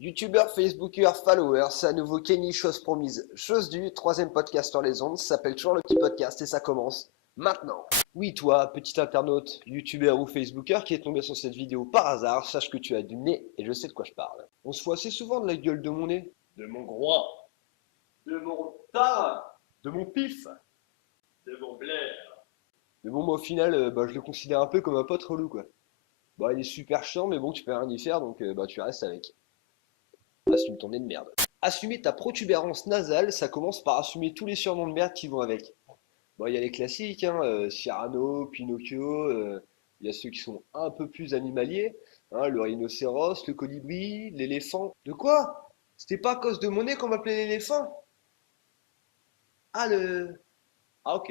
Youtubeur, Facebooker, follower, c'est à nouveau Kenny, chose promise, chose due, troisième podcast sur les ondes, ça s'appelle toujours le petit podcast et ça commence maintenant. Oui toi, petit internaute, youtubeur ou Facebooker qui est tombé sur cette vidéo par hasard, sache que tu as du nez et je sais de quoi je parle. On se fout assez souvent de la gueule de mon nez, de mon groin, de mon tard, de mon pif, de mon blaire. Mais bon, moi au final, je le considère un peu comme un pote relou quoi. Bah il est super chiant mais bon tu peux rien y faire donc tu restes avec. Assume ton nez de merde. Assumer ta protubérance nasale, ça commence par assumer tous les surnoms de merde qui vont avec. Bon, il y a les classiques, hein, Cyrano, Pinocchio, il y a ceux qui sont un peu plus animaliers, hein, le rhinocéros, le colibri, l'éléphant. De quoi? C'était pas à cause de mon nez qu'on m'appelait l'éléphant? Ah, le... Ah, ok.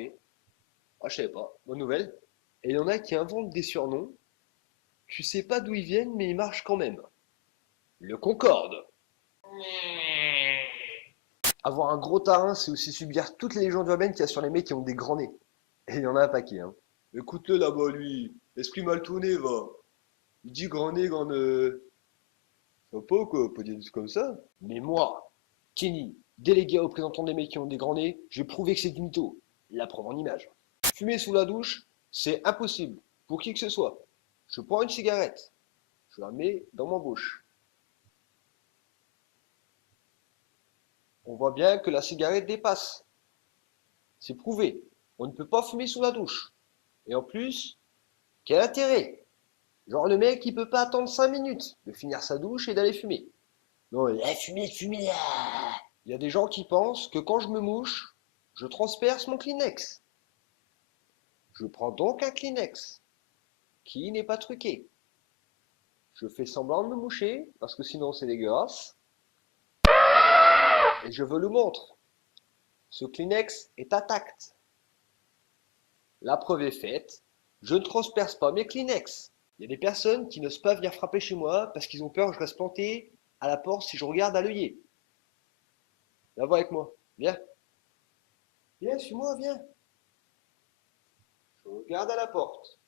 Ah, je savais pas. Bonne nouvelle. Et il y en a qui inventent des surnoms, tu sais pas d'où ils viennent, mais ils marchent quand même. Le Concorde. Avoir un gros tarin, c'est aussi subir toutes les légendes urbaines qu'il y a sur les mecs qui ont des grands nez. Et il y en a un paquet, hein. Écoute-le là-bas, lui. Esprit mal tourné, va. Il dit grand nez, grand... Ça va pas quoi, pas dire des trucs comme ça. Mais moi, Kenny, délégué représentant des mecs qui ont des grands nez, je vais prouver que c'est du mytho. La preuve en image. Fumer sous la douche, c'est impossible. Pour qui que ce soit. Je prends une cigarette. Je la mets dans ma bouche. On voit bien que la cigarette dépasse. C'est prouvé. On ne peut pas fumer sous la douche. Et en plus, quel intérêt? Genre le mec il peut pas attendre 5 minutes de finir sa douche et d'aller fumer. Non, la fumer, fumer là. Il y a des gens qui pensent que quand je me mouche, je transperce mon Kleenex. Je prends donc un Kleenex qui n'est pas truqué. Je fais semblant de me moucher parce que sinon c'est dégueulasse. Et je veux le montre. Ce Kleenex est intact. La preuve est faite. Je ne transperce pas mes Kleenex. Il y a des personnes qui n'osent pas venir frapper chez moi parce qu'ils ont peur que je reste planté à la porte si je regarde à l'œillet. Viens voir avec moi. Viens. Viens, suis-moi, viens. Je regarde à la porte.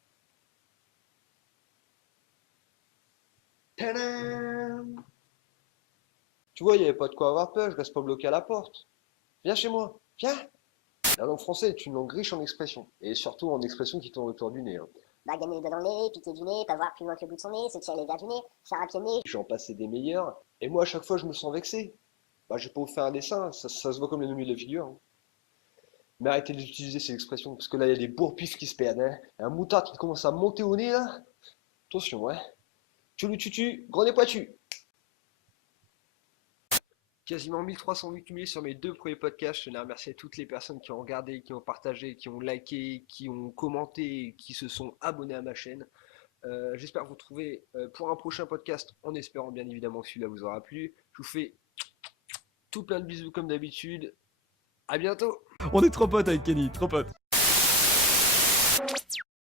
Tadam! Tu vois, il n'y avait pas de quoi avoir peur, je reste pas bloqué à la porte. Viens chez moi. Viens. La langue française est une langue riche en expressions. Et surtout en expressions qui tournent autour du nez, hein. Bah, gagner le doigt dans le nez, piquer du nez, pas voir plus loin que le bout de son nez, se tirer les verres du nez, faire un pied de nez. J'en passais des meilleurs. Et moi, à chaque fois, je me sens vexé. Bah, j'ai pas vous faire un dessin, ça se voit comme les noms de la figure, hein. Mais arrêtez d'utiliser ces expressions, parce que là, il y a des bourre-pifs qui se perdent, hein. Un moutard qui commence à monter au nez, là. Attention, hein. Tu le tutu, gros nez pointu. Quasiment 1300 vues cumulées sur mes deux premiers podcasts. Je tenais à remercier toutes les personnes qui ont regardé, qui ont partagé, qui ont liké, qui ont commenté, qui se sont abonnés à ma chaîne. J'espère vous retrouver pour un prochain podcast en espérant bien évidemment que celui-là vous aura plu. Je vous fais tout plein de bisous comme d'habitude. À bientôt. On est trop potes avec Kenny, trop potes.